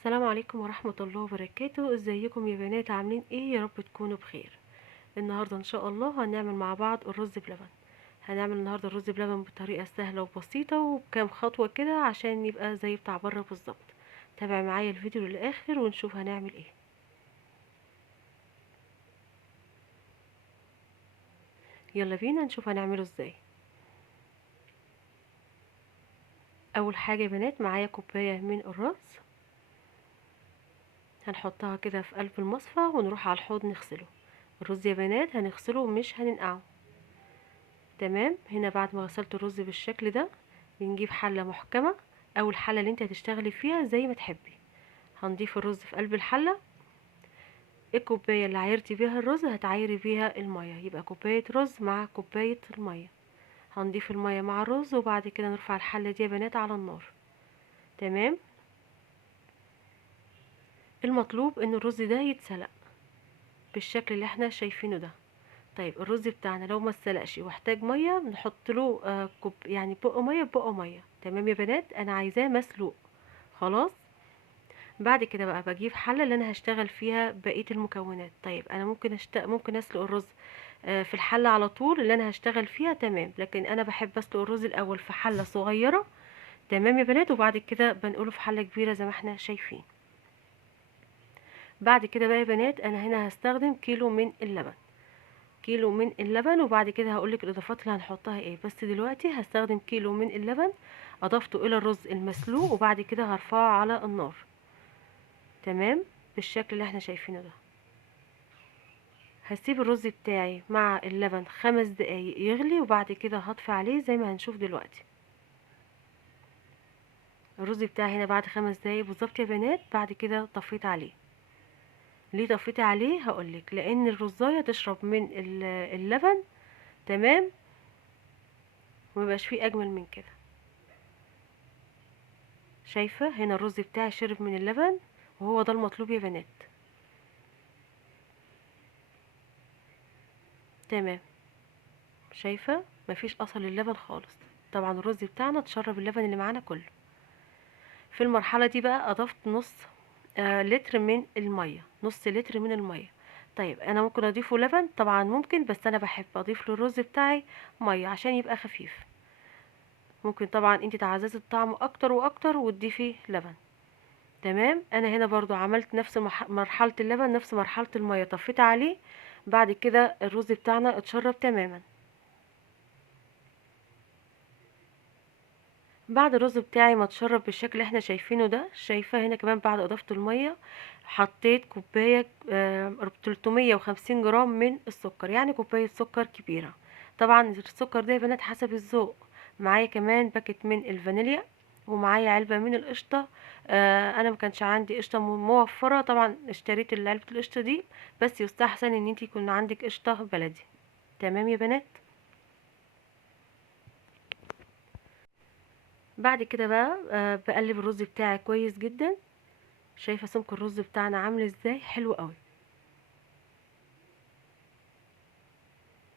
السلام عليكم ورحمة الله وبركاته. ازيكم يا بنات؟ عاملين ايه؟ يا رب تكونوا بخير. النهاردة ان شاء الله هنعمل مع بعض الرز بلبن. هنعمل النهاردة الرز بلبن بطريقة سهلة وبسيطة وبكام خطوة كده عشان يبقى زي بتاع بره بالظبط. تابع معايا الفيديو للآخر ونشوف هنعمل ايه. يلا بينا نشوف هنعمله ازاي. اول حاجة يا بنات معايا كوباية من الرز، هنحطها كده في قلب المصفى ونروح على الحوض نغسله. الرز يا بنات هنغسله مش هننقعه. تمام. هنا بعد ما غسلت الرز بالشكل ده بنجيب حلة محكمة او الحلة اللي انت هتشتغلي فيها زي ما تحبي. هنضيف الرز في قلب الحلة. الكوباية اللي عايرتي بيها الرز هتعايري بيها المية، يبقى كوباية رز مع كوباية المية. هنضيف المية مع الرز وبعد كده نرفع الحلة دي يا بنات على النار. تمام. المطلوب ان الرز ده يتسلق بالشكل اللي احنا شايفينه ده. طيب الرز بتاعنا لو ما اتسلقش واحتاج ميه بنحط له كوب يعني بق ميه بق ميه. تمام يا بنات، انا عايزاه مسلوق. خلاص. بعد كده بقى بجيب حله اللي انا هشتغل فيها بقيه المكونات. طيب انا ممكن اسلق الرز في الحله على طول اللي انا هشتغل فيها. تمام، لكن انا بحب اسلق الرز الاول في حله صغيره. تمام يا بنات، وبعد كده بنقله في حله كبيره زي ما احنا شايفين. بعد كده بقى يا بنات انا هنا هستخدم كيلو من اللبن. كيلو من اللبن، وبعد كده هقولك الاضافات اللي هنحطها ايه. بس دلوقتي هستخدم كيلو من اللبن اضفته الى الرز المسلوق وبعد كده هرفعه على النار. تمام، بالشكل اللي احنا شايفينه ده. هسيب الرز بتاعي مع اللبن 5 دقايق يغلي وبعد كده هطفي عليه زي ما هنشوف دلوقتي. الرز بتاعي هنا بعد 5 دقايق بالظبط يا بنات، بعد كده طفيت عليه. ليه طفيت عليه؟ هقولك لان الرزايه تشرب من اللبن. تمام، وميبقاش فيه اجمل من كده. شايفة هنا الرز بتاعي شرب من اللبن، وهو ده المطلوب يا بنات. تمام. شايفة مفيش اثر للبن خالص. طبعا الرز بتاعنا اتشرب اللبن اللي معانا كله. في المرحلة دي بقى اضفت نص لتر من المية، نص لتر من المية. طيب انا ممكن اضيفه لبن؟ طبعا ممكن، بس انا بحب اضيف للرز بتاعي مية عشان يبقى خفيف. ممكن طبعا انت تعززي الطعم اكتر واكتر وتضيفي لبن. تمام. انا هنا برضو عملت نفس مرحلة اللبن نفس مرحلة المية، طفيت عليه. بعد كده الرز بتاعنا اتشرب تماما. بعد الرز بتاعي ما اتشرب بالشكل اللي احنا شايفينه ده، شايفة هنا كمان بعد اضافة المية حطيت كوباية 350 جرام من السكر، يعني كوباية سكر كبيرة. طبعا السكر ده يا بنات حسب الذوق. معايا كمان باكت من الفانيليا، ومعايا علبة من القشطة. انا ما كانش عندي قشطة موفرة، طبعا اشتريت علبة القشطة دي. بس يستحسن ان انت يكون عندك قشطة بلدي. تمام يا بنات. بعد كده بقى بقلب الرز بتاعي كويس جدا. شايفه سمك الرز بتاعنا عامل ازاي؟ حلو قوي.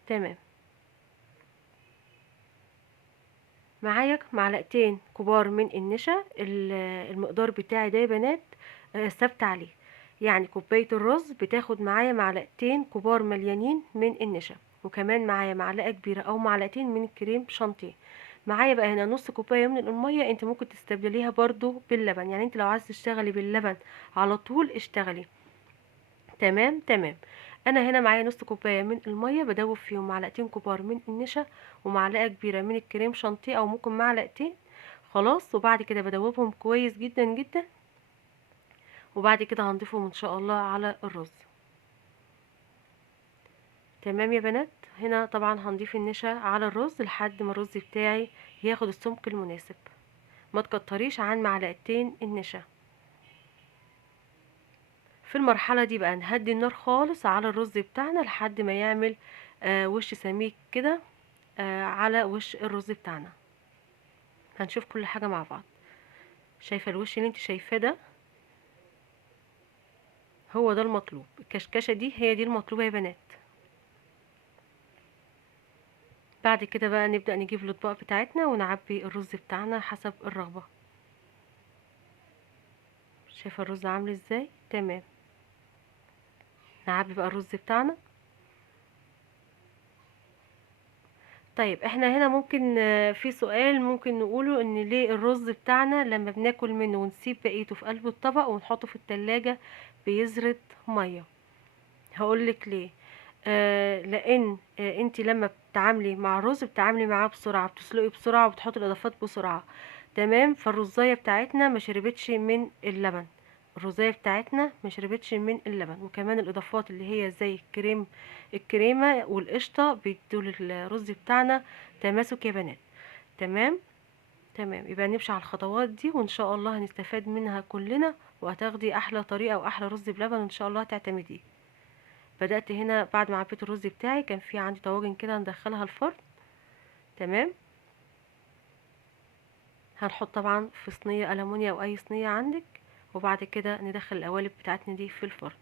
تمام. معايا معلقتين كبار من النشا. المقدار بتاعي ده يا بنات ثابت عليه. يعني كوبايه الرز بتاخد معايا معلقتين كبار مليانين من النشا، وكمان معايا معلقه كبيره او معلقتين من الكريم شانتيه. معايا بقى هنا نص كوبايه من الميه. انت ممكن تستبدليها برضو باللبن، يعني انت لو عايز تشتغلي باللبن على طول اشتغلي. تمام تمام. انا هنا معايا نص كوبايه من الميه بدوب فيهم معلقتين كبار من النشا ومعلقه كبيره من الكريم شانتيه او ممكن معلقتين. خلاص. وبعد كده بدوبهم كويس جدا جدا، وبعد كده هنضيفهم ان شاء الله على الرز. تمام يا بنات. هنا طبعا هنضيف النشا على الرز لحد ما الرز بتاعي ياخد السمك المناسب. ما تكتريش عن معلقتين النشا. في المرحلة دي بقى نهدي النار خالص على الرز بتاعنا لحد ما يعمل وش سميك كده على وش الرز بتاعنا. هنشوف كل حاجة مع بعض. شايفة الوش اللي انت شايفاه ده؟ هو ده المطلوب. الكشكشة دي هي دي المطلوبة يا بنات. بعد كده بقى نبدأ نجيب الاطباق بتاعتنا ونعبي الرز بتاعنا حسب الرغبة. شايفه الرز عامل ازاي؟ تمام. نعبي بقى الرز بتاعنا. طيب احنا هنا ممكن في سؤال ممكن نقوله، ان ليه الرز بتاعنا لما بناكل منه ونسيب بقيته في قلب الطبق ونحطه في التلاجة بيزرد مية؟ هقولك ليه. لان انتي لما بتتعاملي مع الرز بتتعاملي معاه بسرعه، بتسلقي بسرعه وبتحطي الاضافات بسرعه. تمام. فالرزايه بتاعتنا ما شربتش من اللبن. الرزايه بتاعتنا ما شربتش من اللبن، وكمان الاضافات اللي هي زي الكريمه والقشطه بيدوا للرز بتاعنا تماسك يا بنات. تمام. تمام. يبقى نمشي على الخطوات دي وان شاء الله هنستفاد منها كلنا، وهتاخدي احلى طريقه واحلى رز بلبن ان شاء الله هتعتمديه. بدأت هنا بعد ما عبيت الرز بتاعي، كان في عندي طواجن كده ندخلها الفرن. تمام. هنحط طبعا في صينية ألمونيا أو أي صينية عندك، وبعد كده ندخل القوالب بتاعتنا دي في الفرن.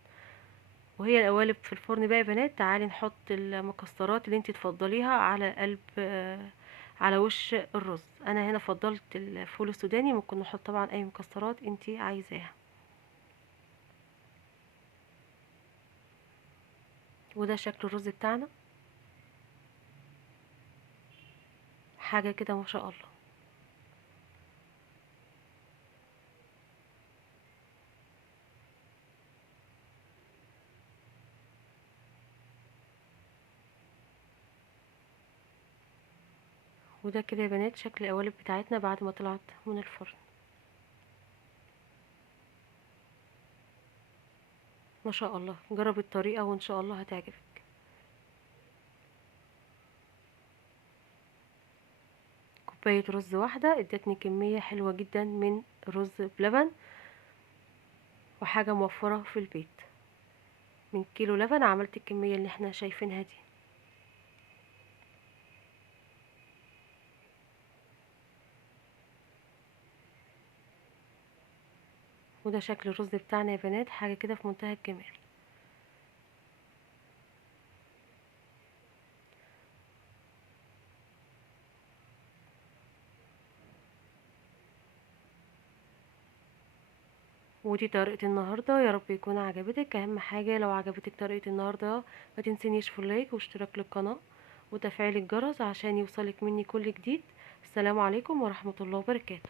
وهي القوالب في الفرن بقى يا بنات، تعالي نحط المكسرات اللي انتي تفضليها على قلب على وش الرز. انا هنا فضلت الفول السوداني، ممكن نحط طبعا اي مكسرات انتي عايزاها. وده شكل الرز بتاعنا، حاجة كده ما شاء الله. وده كده يا بنات شكل القوالب بتاعتنا بعد ما طلعت من الفرن. ما شاء الله. جرب الطريقة وان شاء الله هتعجبك. كوباية رز واحدة ادتني كمية حلوة جدا من رز بلبن، وحاجة موفرة في البيت. من كيلو لبن عملت الكمية اللي احنا شايفينها دي. وده شكل الرز بتاعنا يا بنات، حاجة كده في منتهى الجمال. ودي طريقة النهاردة، يا رب يكون عجبتك. اهم حاجة لو عجبتك طريقة النهاردة ما تنسينيش في اللايك واشتراك للقناة وتفعيل الجرس عشان يوصلك مني كل جديد. السلام عليكم ورحمة الله وبركاته.